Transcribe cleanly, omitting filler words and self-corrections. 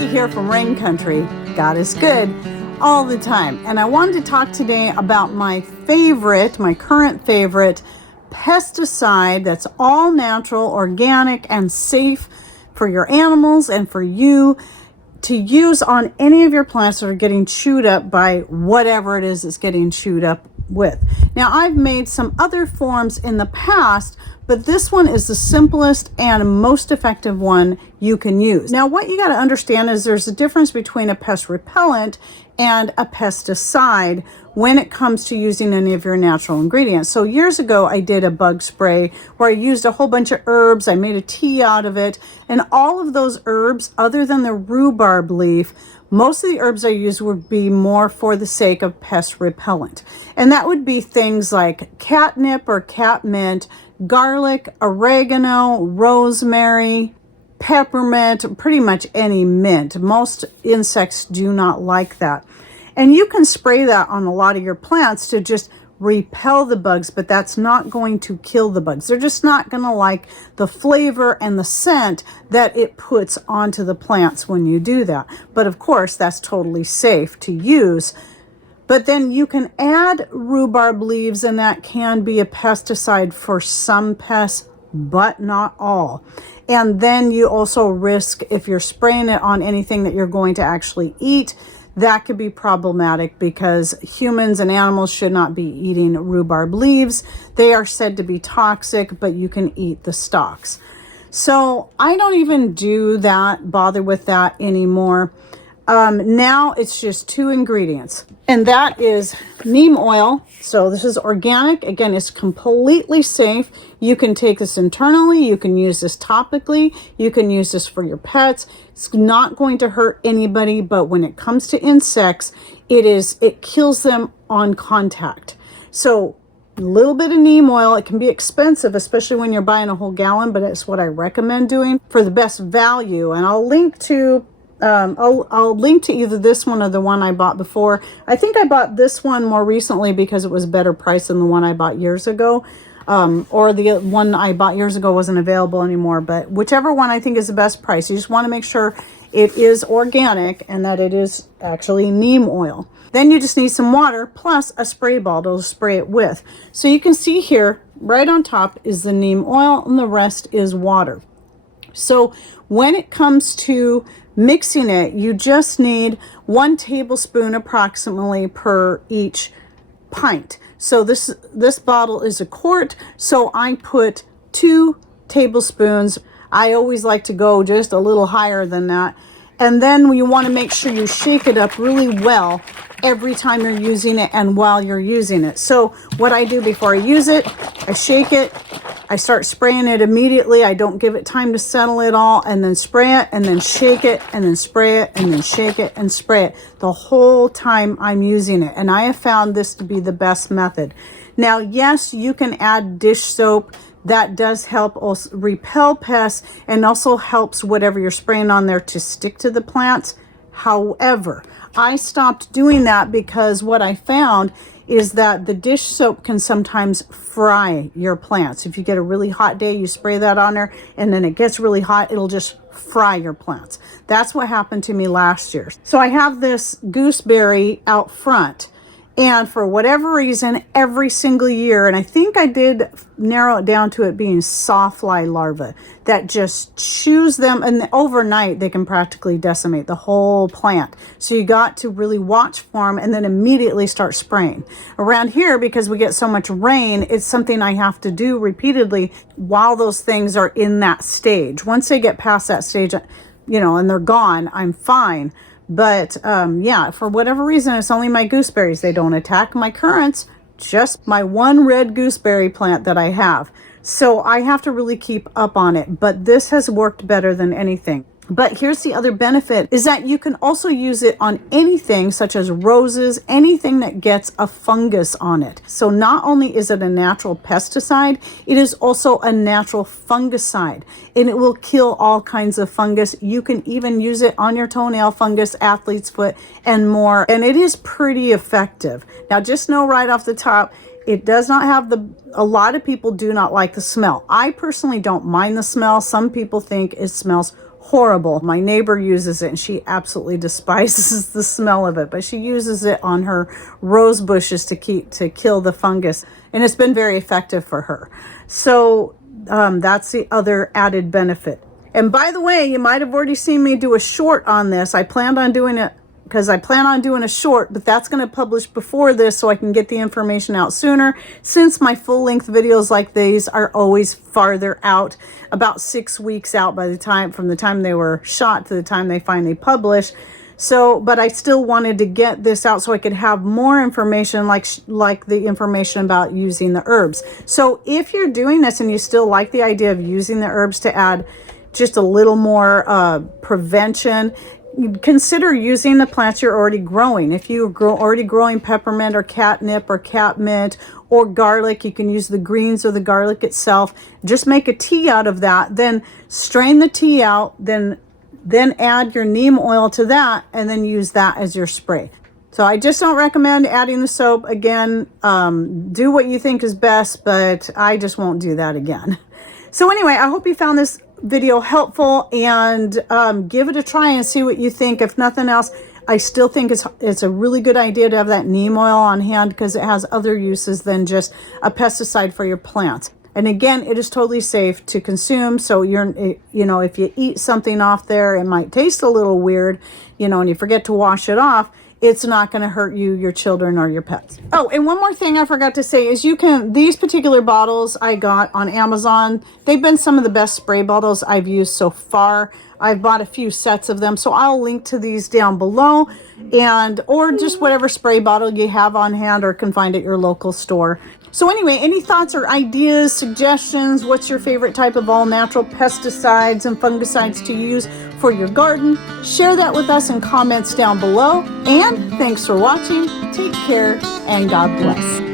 Peggy here from Rain Country. God is good all the time. And I wanted to talk today about my current favorite pesticide that's all natural, organic, and safe for your animals and for you to use on any of your plants that are getting chewed up by whatever it is it's getting chewed up with. Now, I've made some other forms in the past, but this one is the simplest and most effective one you can use. Now, what you got to understand is there's a difference between a pest repellent and a pesticide when it comes to using any of your natural ingredients. So years ago, I did a bug spray where I used a whole bunch of herbs. I made a tea out of it, and all of those herbs, other than the rhubarb leaf, most of the herbs I used would be more for the sake of pest repellent. And that would be things like catnip or catmint, garlic, oregano, rosemary, peppermint, pretty much any mint. Most insects do not like that. And you can spray that on a lot of your plants to just repel the bugs, but that's not going to kill the bugs. They're just not going to like the flavor and the scent that it puts onto the plants when you do that. But of course, that's totally safe to use. But then you can add rhubarb leaves, and that can be a pesticide for some pests, but not all. And then you also risk, if you're spraying it on anything that you're going to actually eat, that could be problematic because humans and animals should not be eating rhubarb leaves. They are said to be toxic, but you can eat the stalks. So I don't even bother with that anymore. Now it's just two ingredients, and that is neem oil. So this is organic. Again, it's completely safe. You can take this internally. You can use this topically. You can use this for your pets. It's not going to hurt anybody, but when it comes to insects, it kills them on contact. So a little bit of neem oil. It can be expensive, especially when you're buying a whole gallon, but it's what I recommend doing for the best value. And I'll link to either this one or the one I bought before. I think I bought this one more recently because it was a better price than the one I bought years ago. Or the one I bought years ago wasn't available anymore. But whichever one I think is the best price. You just want to make sure it is organic and that it is actually neem oil. Then you just need some water plus a spray bottle to spray it with. So you can see here, right on top is the neem oil and the rest is water. So when it comes to mixing it, you just need 1 tablespoon approximately per each pint. So this bottle is a quart, so I put 2 tablespoons. I always like to go just a little higher than that. And then you want to make sure you shake it up really well every time you're using it and while you're using it. So what I do before I use it, I shake it, I start spraying it immediately. I don't give it time to settle it all, and then spray it, and then shake it, and then spray it, and then shake it and spray it the whole time I'm using it. And I have found this to be the best method. Now, yes, you can add dish soap. That does help also repel pests and also helps whatever you're spraying on there to stick to the plants. However, I stopped doing that because what I found is that the dish soap can sometimes fry your plants. If you get a really hot day, you spray that on there, and then it gets really hot, it'll just fry your plants. That's what happened to me last year. So I have this gooseberry out front, and for whatever reason, every single year, and I think I did narrow it down to it being sawfly larvae that just chews them, and overnight they can practically decimate the whole plant. So you got to really watch for them and then immediately start spraying. Around here, because we get so much rain, it's something I have to do repeatedly while those things are in that stage. Once they get past that stage, and they're gone, I'm fine. But yeah, for whatever reason, it's only my gooseberries. They don't attack my currants, just my one red gooseberry plant that I have. So I have to really keep up on it. But this has worked better than anything. But here's the other benefit, is that you can also use it on anything such as roses, anything that gets a fungus on it. So not only is it a natural pesticide, it is also a natural fungicide, and it will kill all kinds of fungus. You can even use it on your toenail fungus, athlete's foot, and more. And it is pretty effective. Now, just know right off the top, it does not have a lot of people do not like the smell. I personally don't mind the smell. Some people think it smells horrible. My neighbor uses it and she absolutely despises the smell of it, but she uses it on her rose bushes to kill the fungus, and it's been very effective for her. So that's the other added benefit. And by the way, you might have already seen me do a short on this. I planned on doing it because I plan on doing a short, but that's going to publish before this so I can get the information out sooner, since my full-length videos like these are always farther out, about 6 weeks out from the time they were shot to the time they finally publish. So, but I still wanted to get this out so I could have more information, like the information about using the herbs. So if you're doing this and you still like the idea of using the herbs to add just a little more prevention, consider using the plants you're already growing. If you're already growing peppermint or catnip or catmint or garlic, you can use the greens or the garlic itself. Just make a tea out of that, then strain the tea out, then add your neem oil to that, and then use that as your spray. So I just don't recommend adding the soap. Again, do what you think is best, but I just won't do that again. So anyway, I hope you found this video helpful, and give it a try and see what you think. If nothing else, I still think it's a really good idea to have that neem oil on hand because it has other uses than just a pesticide for your plants. And again, it is totally safe to consume. So if you eat something off there, it might taste a little weird, and you forget to wash it off, it's not going to hurt you, your children, or your pets. Oh, and one more thing I forgot to say is these particular bottles I got on Amazon, they've been some of the best spray bottles I've used so far. I've bought a few sets of them, so I'll link to these down below, or just whatever spray bottle you have on hand or can find at your local store. So anyway, any thoughts or ideas, suggestions? What's your favorite type of all-natural pesticides and fungicides to use for your garden? Share that with us in comments down below. And thanks for watching. Take care and God bless.